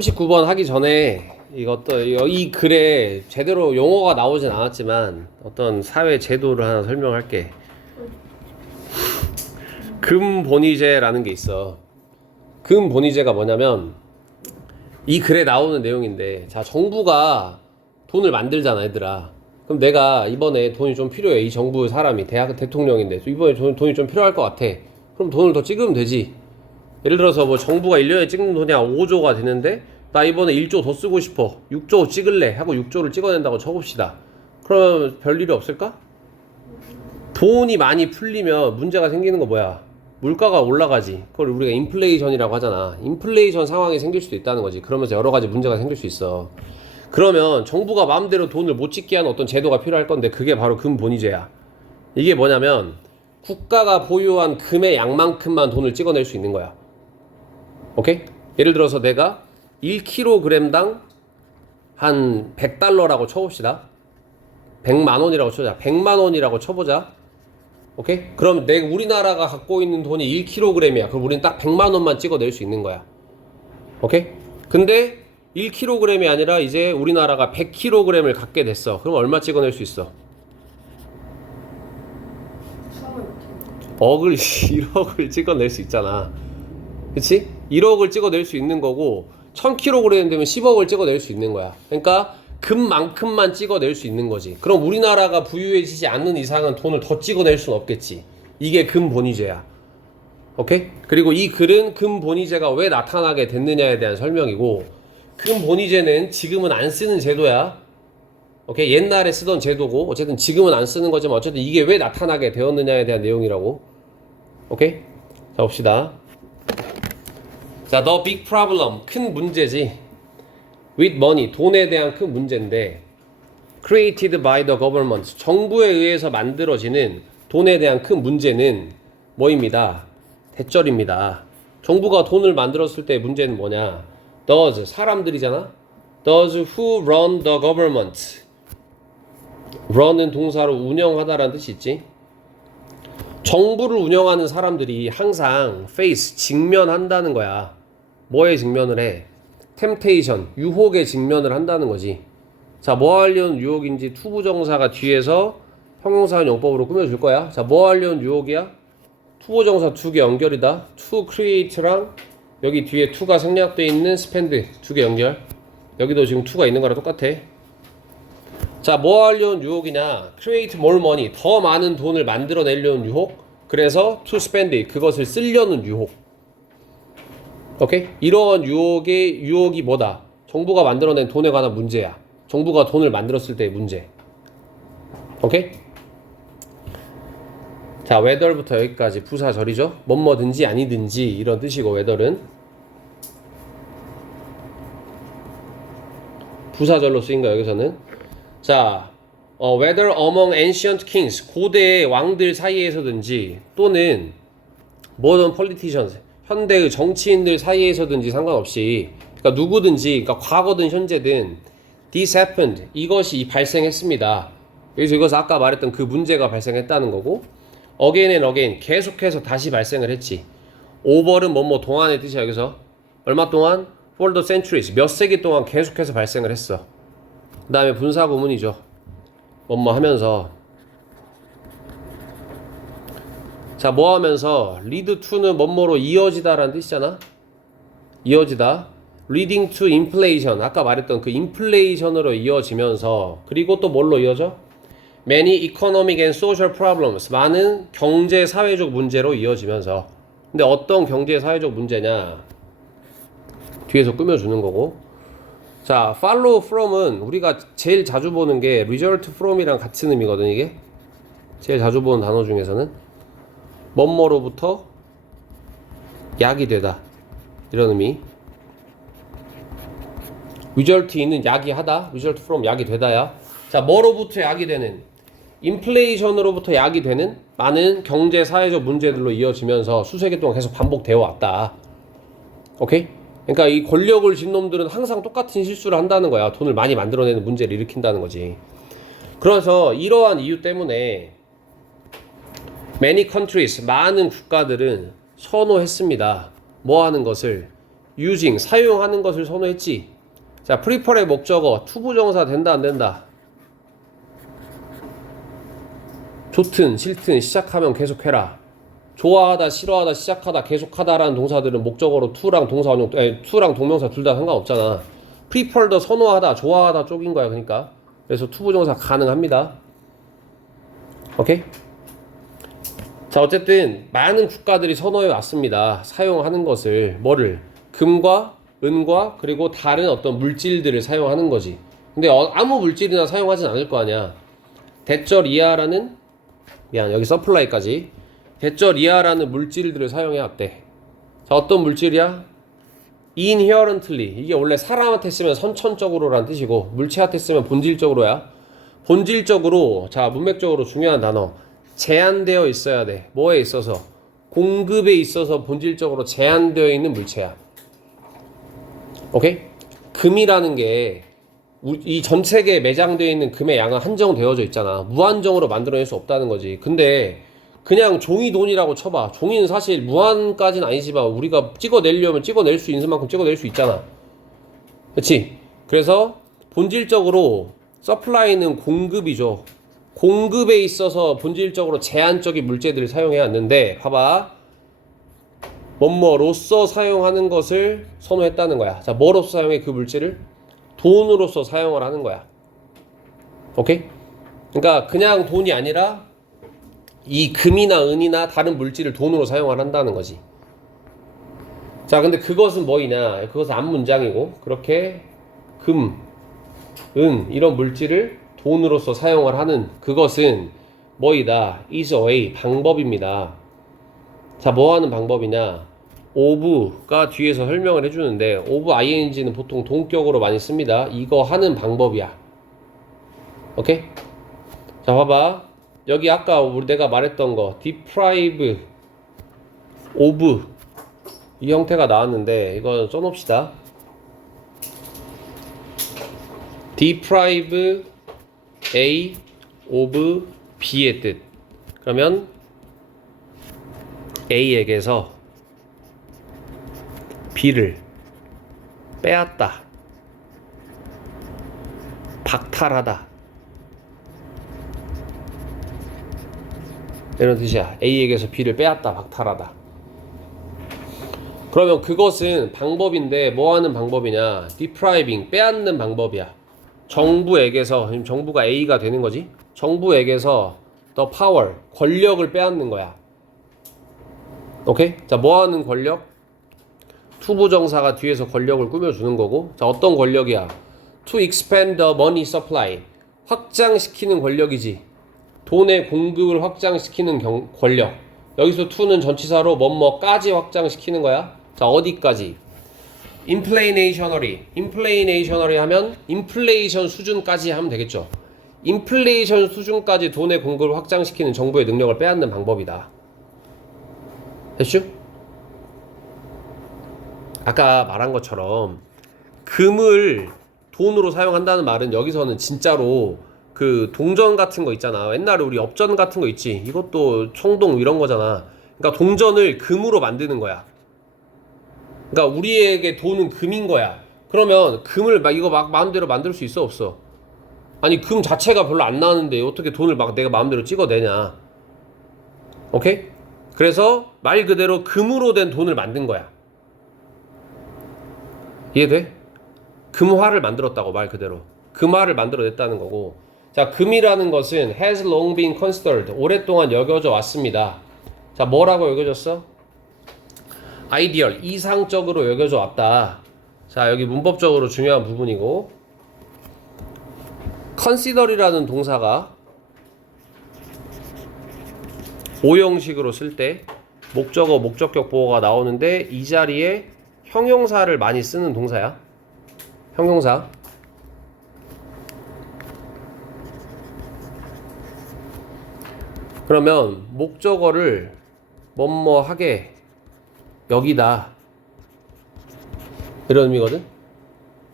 39번 하기 전에 이 글에 제대로 용어가 나오진 않았지만 어떤 사회 제도를 하나 설명할게. 금본위제라는 게 있어. 금본위제가 뭐냐면 이 글에 나오는 내용인데, 자, 정부가 돈을 만들잖아, 얘들아. 그럼 내가 이번에 돈이 좀 필요해. 이 정부 사람이 대통령인데 이번에 돈이 좀 필요할 것 같아. 그럼 돈을 더 찍으면 되지. 예를 들어서 뭐 정부가 1년에 찍는 돈이 한 5조가 되는데 나 이번에 1조 더 쓰고 싶어. 6조 찍을래 하고 6조를 찍어낸다고 쳐봅시다. 그러면 별일이 없을까? 돈이 많이 풀리면 문제가 생기는 거 뭐야? 물가가 올라가지. 그걸 우리가 인플레이션이라고 하잖아. 인플레이션 상황이 생길 수도 있다는 거지. 그러면서 여러 가지 문제가 생길 수 있어. 그러면 정부가 마음대로 돈을 못 찍게 하는 어떤 제도가 필요할 건데, 그게 바로 금본위제야. 이게 뭐냐면 국가가 보유한 금의 양만큼만 돈을 찍어낼 수 있는 거야. 오케이? 예를 들어서 내가 1kg당 한 100달러라고 쳐봅시다. 100만 원이라고 쳐보자. 100만 원이라고 쳐보자. 오케이? 그럼 우리나라가 갖고 있는 돈이 1kg이야. 그럼 우리는 딱 100만 원만 찍어낼 수 있는 거야. 오케이? 근데 1kg이 아니라 이제 우리나라가 100kg을 갖게 됐어. 그럼 얼마 찍어낼 수 있어? 1억을 찍어낼 수 있잖아. 그치? 1억을 찍어낼 수 있는 거고, 1000kg 되면 10억을 찍어낼 수 있는 거야. 그러니까 금만큼만 찍어낼 수 있는 거지. 그럼 우리나라가 부유해지지 않는 이상은 돈을 더 찍어낼 수는 없겠지. 이게 금본위제야. 오케이? 그리고 이 글은 금본위제가 왜 나타나게 됐느냐에 대한 설명이고, 금본위제는 지금은 안 쓰는 제도야. 오케이? 옛날에 쓰던 제도고, 어쨌든 지금은 안 쓰는 거지만 어쨌든 이게 왜 나타나게 되었느냐에 대한 내용이라고. 오케이? 자, 봅시다. 자, the big problem, 큰 문제지. with money, 돈에 대한 큰 문제인데, created by the government, 정부에 의해서 만들어지는 돈에 대한 큰 문제는 뭐입니다? 대절입니다. 정부가 돈을 만들었을 때 문제는 뭐냐? Those, 사람들이잖아? Those who run the government. run은 동사로 운영하다라는 뜻이 있지. 정부를 운영하는 사람들이 항상 face, 직면한다는 거야. 뭐에 직면을 해? temptation, 유혹에 직면을 한다는 거지. 자, 뭐 하려는 유혹인지 투부정사가 뒤에서 형용사용 용법으로 꾸며줄 거야. 자, 뭐 하려는 유혹이야? 투부정사 두 개 연결이다. to create랑 여기 뒤에 to가 생략되어 있는 spend 두 개 연결. 여기도 지금 to가 있는 거랑 똑같아. 자, 뭐 하려는 유혹이냐? create more money, 더 많은 돈을 만들어내려는 유혹. 그래서 to spend, 그것을 쓰려는 유혹. 오케이? 이런 유혹이 뭐다? 정부가 만들어낸 돈에 관한 문제야. 정부가 돈을 만들었을 때의 문제. 오케이? 자, whether부터 여기까지 부사절이죠? 뭐든지 아니든지 이런 뜻이고, whether은 부사절로 쓰인 거야, 여기서는. 자, whether among ancient kings, 고대의 왕들 사이에서든지 또는 modern politicians, 현대의 정치인들 사이에서든지 상관없이, 그러니까 누구든지, 그러니까 과거든 현재든 this happened, 이것이 발생했습니다. 여기서 이것은 아까 말했던 그 문제가 발생했다는 거고, again and again, 계속해서 다시 발생을 했지. over는 뭐뭐 동안의 뜻이야. 여기서 얼마 동안? for the centuries, 몇 세기 동안 계속해서 발생을 했어. 그 다음에 분사구문이죠. 뭐뭐 하면서. 자, 뭐 하면서? lead to는 뭐뭐로 이어지다라는 뜻이잖아. 이어지다. leading to inflation, 아까 말했던 그 인플레이션으로 이어지면서, 그리고 또 뭘로 이어져? many economic and social problems, 많은 경제 사회적 문제로 이어지면서. 근데 어떤 경제 사회적 문제냐? 뒤에서 꾸며주는 거고. 자, follow from은 우리가 제일 자주 보는 게 result from이랑 같은 의미거든. 이게 제일 자주 보는 단어 중에서는 뭐뭐로부터 약이 되다, 이런 의미. result 있는 약이 하다, result from 약이 되다야. 자, 뭐로부터 약이 되는? 인플레이션으로부터 약이 되는 많은 경제 사회적 문제들로 이어지면서 수세기 동안 계속 반복되어 왔다. 오케이? 그러니까 이 권력을 쥔 놈들은 항상 똑같은 실수를 한다는 거야. 돈을 많이 만들어내는 문제를 일으킨다는 거지. 그래서 이러한 이유 때문에 many countries, 많은 국가들은 선호했습니다. 뭐 하는 것을? using 사용하는 것을 선호했지. 자, prefer의 목적어 투부정사 된다 안 된다? 좋든 싫든 시작하면 계속해라. 좋아하다 싫어하다 시작하다 계속하다라는 동사들은 목적어로 to랑 동사 원형 to랑 동명사 둘 다 상관없잖아. prefer 더 선호하다 좋아하다 쪽인 거야. 그러니까 그래서 투부정사 가능합니다. 오케이? 자, 어쨌든 많은 국가들이 선호해 왔습니다. 사용하는 것을 뭐를 금과 은과 그리고 다른 어떤 물질들을 사용하는 거지. 근데 아무 물질이나 사용하진 않을 거 아니야. 대절 이하라는 여기 서플라이까지 대절 이하라는 물질들을 사용해 왔대. 자, 어떤 물질이야? inherently 이게 원래 사람한테 쓰면 선천적으로라는 뜻이고 물체한테 쓰면 본질적으로야. 본질적으로 자 문맥적으로 중요한 단어 제한되어 있어야 돼. 뭐에 있어서? 공급에 있어서 본질적으로 제한되어 있는 물체야. 오케이? 금이라는 게 이 전 세계에 매장되어 있는 금의 양은 한정되어져 있잖아. 무한정으로 만들어낼 수 없다는 거지. 근데 그냥 종이 돈이라고 쳐봐. 종이는 사실 무한까지는 아니지만 우리가 찍어내려면 찍어낼 수 있는 만큼 찍어낼 수 있잖아. 그치? 그래서 본질적으로 서플라이는 공급이죠. 공급에 있어서 본질적으로 제한적인 물체들을 사용해 왔는데 봐봐. 뭐뭐로서 사용하는 것을 선호했다는 거야. 자, 뭐로서 사용해 그 물질을? 돈으로서 사용을 하는 거야. 오케이? 그러니까 그냥 돈이 아니라 이 금이나 은이나 다른 물질을 돈으로 사용을 한다는 거지. 자, 근데 그것은 뭐이냐? 그것은 앞문장이고 그렇게 금, 은 이런 물질을 돈으로서 사용을 하는 그것은 뭐이다? is a way, 방법입니다. 자, 뭐 하는 방법이냐? of가 뒤에서 설명을 해주는데 of ing는 보통 동격으로 많이 씁니다. 이거 하는 방법이야. 오케이? 자, 봐봐. 여기 아까 내가 말했던 거 deprive of 이 형태가 나왔는데 이거 써놓읍시다. deprive A of B의 뜻. 그러면 A에게서 B를 빼앗다, 박탈하다 이런 뜻이야. A에게서 B를 빼앗다, 박탈하다. 그러면 그것은 방법인데 뭐 하는 방법이냐? depriving, 빼앗는 방법이야. 정부에게서, 정부가 A가 되는 거지. 정부에게서 the power, 권력을 빼앗는 거야. 오케이? 자, 뭐 하는 권력? 투부정사가 뒤에서 권력을 꾸며주는 거고. 자, 어떤 권력이야? to expand the money supply, 확장시키는 권력이지. 돈의 공급을 확장시키는 권력. 여기서 to는 전치사로 뭐뭐까지 확장시키는 거야. 자, 어디까지? inflationary 하면 인플레이션 수준까지 하면 되겠죠. 인플레이션 수준까지 돈의 공급을 확장시키는 정부의 능력을 빼앗는 방법이다. 됐죠? 아까 말한 것처럼 금을 돈으로 사용한다는 말은 여기서는 진짜로 그 동전 같은 거 있잖아. 옛날에 우리 엽전 같은 거 있지. 이것도 청동 이런 거잖아. 그러니까 동전을 금으로 만드는 거야. 그러니까 우리에게 돈은 금인 거야. 그러면 금을 이거 마음대로 만들 수 있어 없어? 아니, 금 자체가 별로 안 나오는데 어떻게 돈을 내가 마음대로 찍어내냐. 오케이? 그래서 말 그대로 금으로 된 돈을 만든 거야. 이해돼? 금화를 만들었다고, 말 그대로. 금화를 만들어냈다는 거고. 자, 금이라는 것은 has long been considered, 오랫동안 여겨져 왔습니다. 자, 뭐라고 여겨졌어? 아이디얼, 이상적으로 여겨져 왔다. 자, 여기 문법적으로 중요한 부분이고, consider이라는 동사가 오형식으로 쓸 때 목적어, 목적격 보어가 나오는데 이 자리에 형용사를 많이 쓰는 동사야. 형용사. 그러면 목적어를 뭐뭐 하게 여기다 이런 의미거든.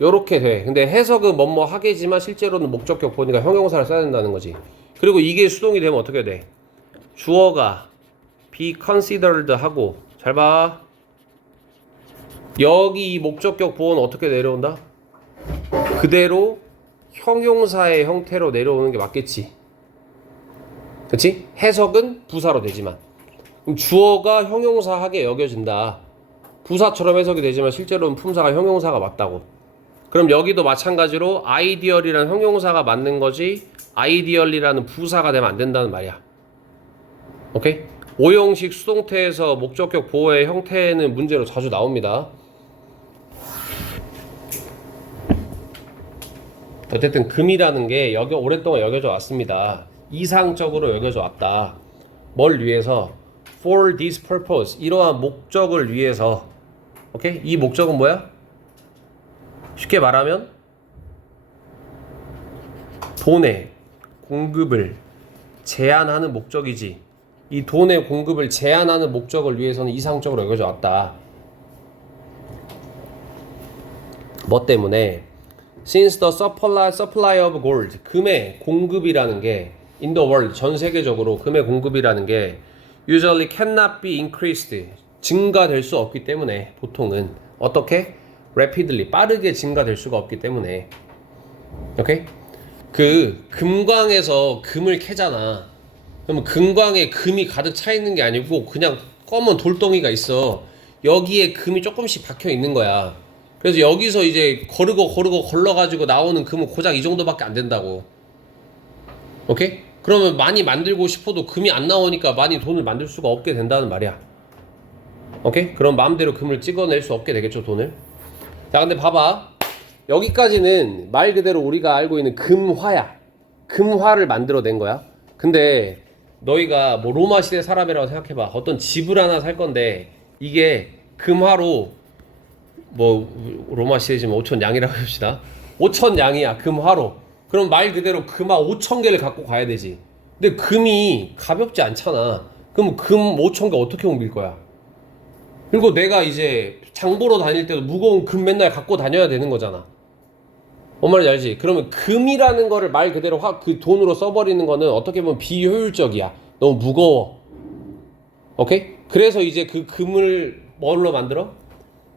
요렇게 돼. 근데 해석은 뭐뭐 하게지만 실제로는 목적격 보니까 형용사를 써야 된다는 거지. 그리고 이게 수동이 되면 어떻게 돼? 주어가 be considered 하고, 잘 봐, 여기 이 목적격 보어는 어떻게 내려온다? 그대로 형용사의 형태로 내려오는 게 맞겠지. 그치? 해석은 부사로 되지만 그럼 주어가 형용사하게 여겨진다. 부사처럼 해석이 되지만 실제로는 품사가 형용사가 맞다고. 그럼 여기도 마찬가지로 아이디얼이라는 형용사가 맞는 거지 아이디얼이라는 부사가 되면 안 된다는 말이야. 오케이? 오형식 수동태에서 목적격 보어의 형태는 문제로 자주 나옵니다. 어쨌든 금이라는 게 오랫동안 여겨져 왔습니다. 이상적으로 여겨져 왔다. 뭘 위해서? For this purpose. 이러한 목적을 위해서. 오케이? 이 목적은 뭐야? 쉽게 말하면 돈의 공급을 제한하는 목적이지. 이 돈의 공급을 제한하는 목적을 위해서는 이상적으로 여겨져 왔다. 뭐 때문에? Since the supply of gold, 금의 공급이라는 게 in the world, 전 세계적으로 금의 공급이라는 게 usually cannot be increased, 증가될 수 없기 때문에 보통은 어떻게? rapidly, 빠르게 증가될 수가 없기 때문에. 오케이? 그 금광에서 금을 캐잖아. 그러면 금광에 금이 가득 차 있는 게 아니고 그냥 검은 돌덩이가 있어. 여기에 금이 조금씩 박혀 있는 거야. 그래서 여기서 이제 거르고 걸러가지고 나오는 금은 고작 이 정도밖에 안 된다고. 오케이? 그러면 많이 만들고 싶어도 금이 안 나오니까 많이 돈을 만들 수가 없게 된다는 말이야. 오케이? 그럼 마음대로 금을 찍어낼 수 없게 되겠죠, 돈을. 자, 근데 봐봐. 여기까지는 말 그대로 우리가 알고 있는 금화야. 금화를 만들어낸 거야. 근데 너희가 뭐 로마 시대 사람이라고 생각해봐. 어떤 집을 하나 살 건데 이게 금화로 뭐 로마 시대 지금 5천 양이라고 합시다. 5천 양이야, 금화로. 그럼 말 그대로 금화 5천 개를 갖고 가야 되지. 근데 금이 가볍지 않잖아. 그럼 금 5천 개 어떻게 옮길 거야? 그리고 내가 이제 장 보러 다닐 때도 무거운 금 맨날 갖고 다녀야 되는 거잖아. 뭔 말인지 알지? 그러면 금이라는 거를 말 그대로 그 돈으로 써버리는 거는 어떻게 보면 비효율적이야. 너무 무거워. 오케이? 그래서 이제 그 금을 뭘로 만들어?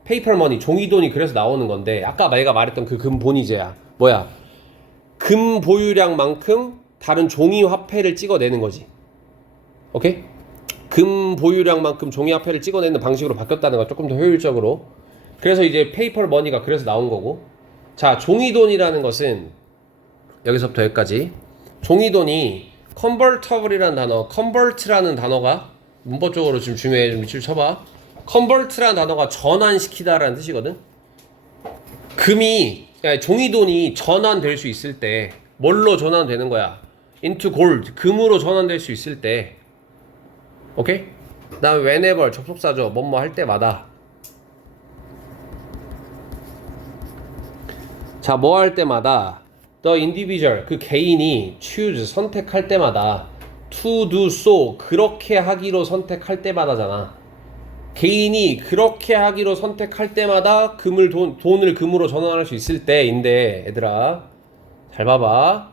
페이퍼머니, 종이돈이 그래서 나오는 건데 아까 내가 말했던 그 금 본위제야. 뭐야? 금 보유량만큼 다른 종이 화폐를 찍어내는 거지. 오케이? 금 보유량만큼 종이 화폐를 찍어내는 방식으로 바뀌었다는 거, 조금 더 효율적으로. 그래서 이제 페이퍼머니가 그래서 나온 거고. 자, 종이돈이라는 것은 여기서부터 여기까지. 종이돈이 convertible이라는 단어, convert라는 단어가 문법적으로 지금 중요해. 좀 밑줄 쳐봐. convert라는 단어가 전환시키다라는 뜻이거든. 종이돈이 전환될 수 있을 때 뭘로 전환되는 거야? into gold, 금으로 전환될 수 있을 때. 오케이? 그다음에 whenever, 접속사죠. 뭐뭐 할 때마다. 자, 뭐 할 때마다 the individual, 그 개인이 choose, 선택할 때마다 to do so, 그렇게 하기로 선택할 때마다잖아. 개인이 그렇게 하기로 선택할 때마다 돈을 금으로 전환할 수 있을 때인데, 얘들아 잘 봐봐.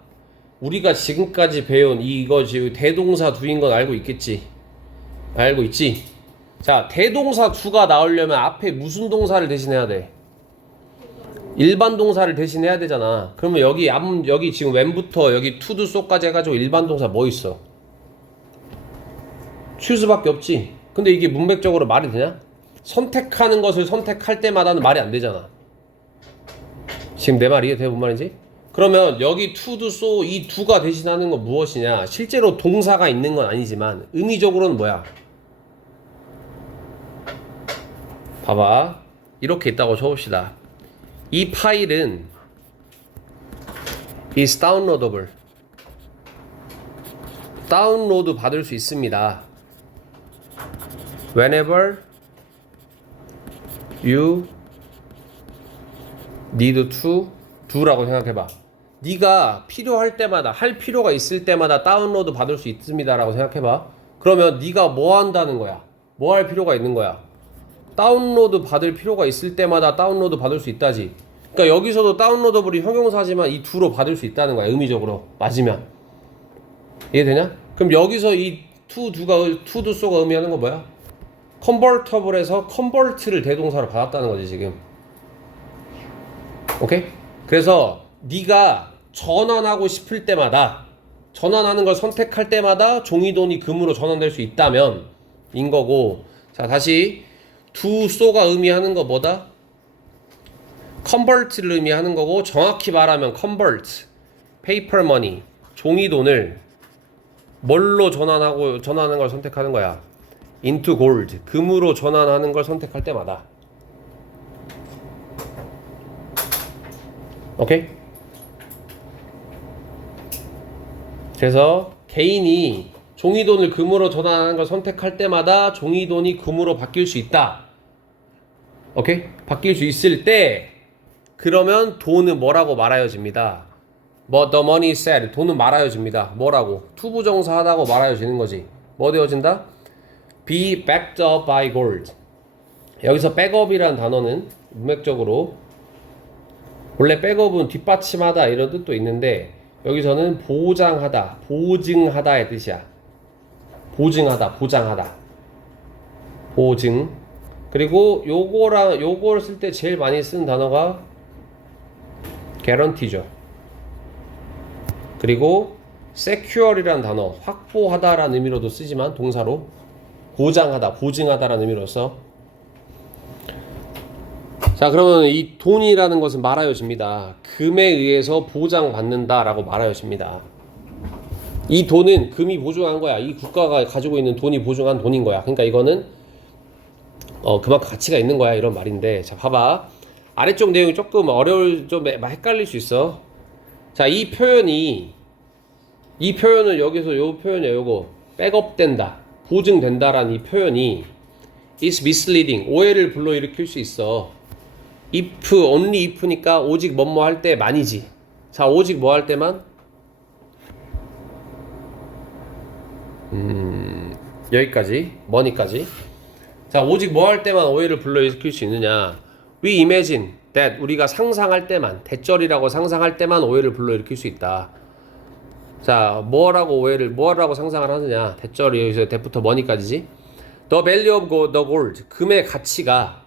우리가 지금까지 배운 이거 지금 대동사 두인 건 알고 있겠지? 알고 있지? 자, 대동사 두가 나오려면 앞에 무슨 동사를 대신해야 돼? 일반 동사를 대신해야 되잖아. 그러면 여기 지금 when부터 여기 to do so까지 해가지고 일반 동사 뭐 있어? choose밖에 없지. 근데 이게 문맥적으로 말이 되냐? 선택하는 것을 선택할 때마다는 말이 안 되잖아. 지금 내 말 이해돼? 뭔 말인지? 그러면 여기 to do so 이 do가 대신하는 건 무엇이냐? 실제로 동사가 있는 건 아니지만 의미적으로는 뭐야? 봐봐. 이렇게 있다고 쳐봅시다. 이 파일은 is downloadable. 다운로드 받을 수 있습니다. Whenever you need to do라고 생각해봐. 네가 필요할 때마다, 할 필요가 있을 때마다 다운로드 받을 수 있습니다라고 생각해봐. 그러면 네가 뭐 한다는 거야? 뭐 할 필요가 있는 거야? 다운로드 받을 필요가 있을 때마다 다운로드 받을 수 있다지. 그러니까 여기서도 다운로더블이 형용사지만 이 do로 받을 수 있다는 거야. 의미적으로 맞으면. 이해되냐? 그럼 여기서 이 to do so가 의미하는 건 뭐야? 컨버터블에서 컨버트를 대동사로 받았다는 거지 지금. 오케이? 그래서 네가 전환하고 싶을 때마다, 전환하는 걸 선택할 때마다 종이돈이 금으로 전환될 수 있다면 인 거고. 자, 다시 to so가 의미하는 거 뭐다? convert를 의미하는 거고, 정확히 말하면 convert, paper money, 종이돈을 뭘로 전환하는 걸 선택하는 거야? into gold, 금으로 전환하는 걸 선택할 때마다. 오케이? 그래서 개인이 종이돈을 금으로 전환하는 걸 선택할 때마다 종이돈이 금으로 바뀔 수 있다. 오케이? 바뀔 수 있을 때, 그러면 돈은 뭐라고 말하여집니다. 뭐 the money said, 돈은 말하여집니다. 뭐라고? 투부정사하다고 말하여지는 거지. 뭐 되어진다? be backed up by gold. 여기서 백업이라는 단어는 문맥적으로 원래 백업은 뒷받침하다 이런 뜻도 있는데, 여기서는 보장하다, 보증하다의 뜻이야. 보증하다, 보장하다, 보증. 그리고 요걸 쓸 때 제일 많이 쓰는 단어가 guarantee죠. 그리고 secure이라는 단어, 확보하다라는 의미로도 쓰지만 동사로 보장하다, 보증하다라는 의미로서. 자, 그러면 이 돈이라는 것은 말하여집니다. 금에 의해서 보장받는다라고 말하여집니다. 이 돈은 금이 보증한 거야. 이 국가가 가지고 있는 돈이 보증한 돈인 거야. 그러니까 이거는 그만큼 가치가 있는 거야, 이런 말인데. 자, 봐봐. 아래쪽 내용이 조금 좀 헷갈릴 수 있어. 자, 이 표현은 여기서 요 표현이야. 요거 백업된다, 보증된다라는 이 표현이 is misleading, 오해를 불러일으킬 수 있어. if, only if니까 오직 뭐뭐 할 때만이지. 자, 오직 뭐 할 때만? 여기까지, money까지. 자, 오직 뭐 할 때만 오해를 불러일으킬 수 있느냐? We imagine that, 우리가 상상할 때만, 대절이라고 상상할 때만 오해를 불러일으킬 수 있다. 자, 뭐라고 상상을 하느냐? 대절이 여기서 that부터 money까지지. The value of the gold, 금의 가치가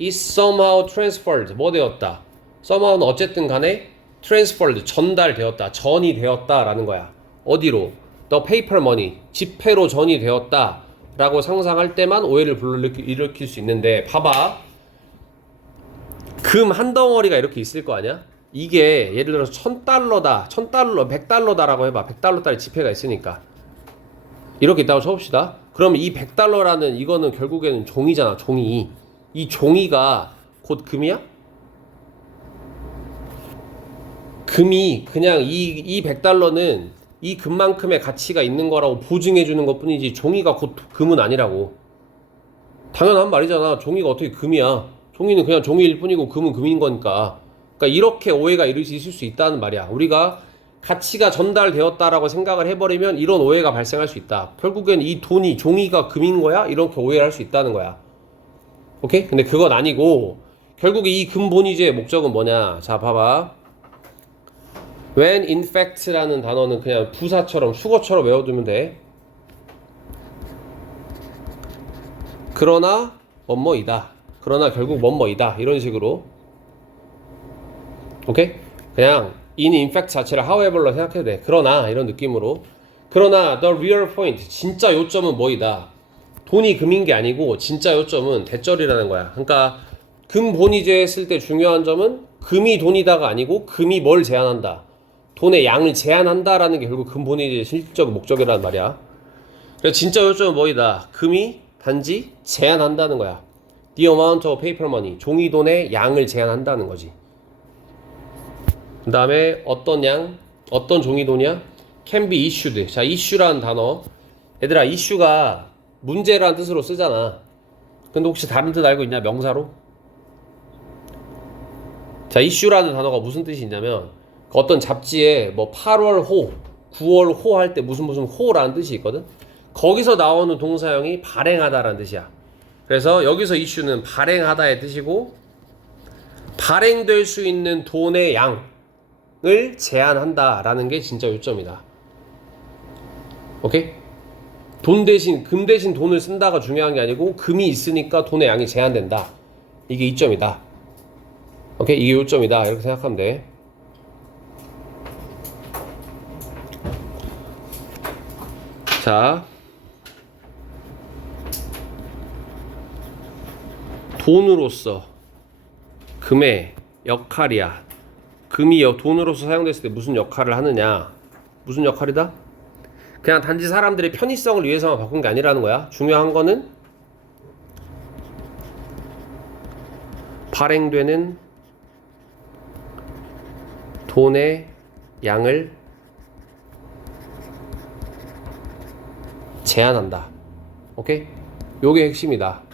is somehow transferred, 뭐 되었다? somehow는 어쨌든 간에 transferred, 전달되었다, 전이 되었다라는 거야. 어디로? The paper money, 지폐로 전이 되었다 라고 상상할 때만 오해를 불러일으킬 수 있는데, 봐봐. 금 한 덩어리가 이렇게 있을 거 아니야? 이게 예를 들어서 $1,000다, $100다라고 해봐. $100짜리 지폐가 있으니까 이렇게 있다고 쳐봅시다. 그럼 이 $100라는 이거는 결국에는 종이잖아, 종이. 이 종이가 곧 금이야? 금이 그냥 이 $100는 이 금만큼의 가치가 있는 거라고 보증해 주는 것 뿐이지, 종이가 곧 금은 아니라고. 당연한 말이잖아. 종이가 어떻게 금이야? 종이는 그냥 종이일 뿐이고 금은 금인 거니까. 그러니까 이렇게 오해가 있을 수 있다는 말이야. 우리가 가치가 전달되었다라고 생각을 해버리면 이런 오해가 발생할 수 있다. 결국엔 이 돈이, 종이가 금인 거야? 이렇게 오해를 할 수 있다는 거야. 오케이? 근데 그건 아니고, 결국에 이 금본위제의 목적은 뭐냐? 자, 봐봐. when in fact라는 단어는 그냥 부사처럼, 수거처럼 외워두면 돼. 그러나 뭐뭐이다, 그러나 결국 뭐뭐이다, 이런 식으로. 오케이? 그냥 in fact 자체를 however로 생각해도 돼. 그러나, 이런 느낌으로. 그러나 the real point, 진짜 요점은 뭐이다? 돈이 금인 게 아니고 진짜 요점은 대절이라는 거야. 그러니까 금 본위제 쓸 때 중요한 점은 금이 돈이다가 아니고 금이 뭘 제한한다, 돈의 양을 제한한다라는 게 결국 금 본위제의 실질적 목적이라는 말이야. 그래서 진짜 요점은 뭐이다? 금이 단지 제한한다는 거야. The amount of paper money, 종이돈의 양을 제한한다는 거지. 그 다음에 어떤 양, 어떤 종이돈이야? can be issued. 자, issue라는 단어, 얘들아, issue가 문제라는 뜻으로 쓰잖아. 근데 혹시 다른 뜻 알고 있냐? 명사로? 자, issue라는 단어가 무슨 뜻이 있냐면, 어떤 잡지에 뭐 8월 호, 9월 호 할 때 무슨 호라는 뜻이 있거든? 거기서 나오는 동사형이 발행하다라는 뜻이야. 그래서 여기서 issue는 발행하다의 뜻이고, 발행될 수 있는 돈의 양을 제한한다라는 게 진짜 요점이다. 오케이? 돈 대신 금 대신 돈을 쓴다가 중요한 게 아니고 금이 있으니까 돈의 양이 제한된다. 이게 이점이다. 오케이, 이게 요점이다. 이렇게 생각하면 돼. 자, 돈으로서 금의 역할이야. 금이 돈으로서 사용됐을 때 무슨 역할을 하느냐? 무슨 역할이다? 그냥 단지 사람들의 편의성을 위해서만 바꾼 게 아니라는 거야. 중요한 거는 발행되는 돈의 양을 제한한다. 오케이? 요게 핵심이다.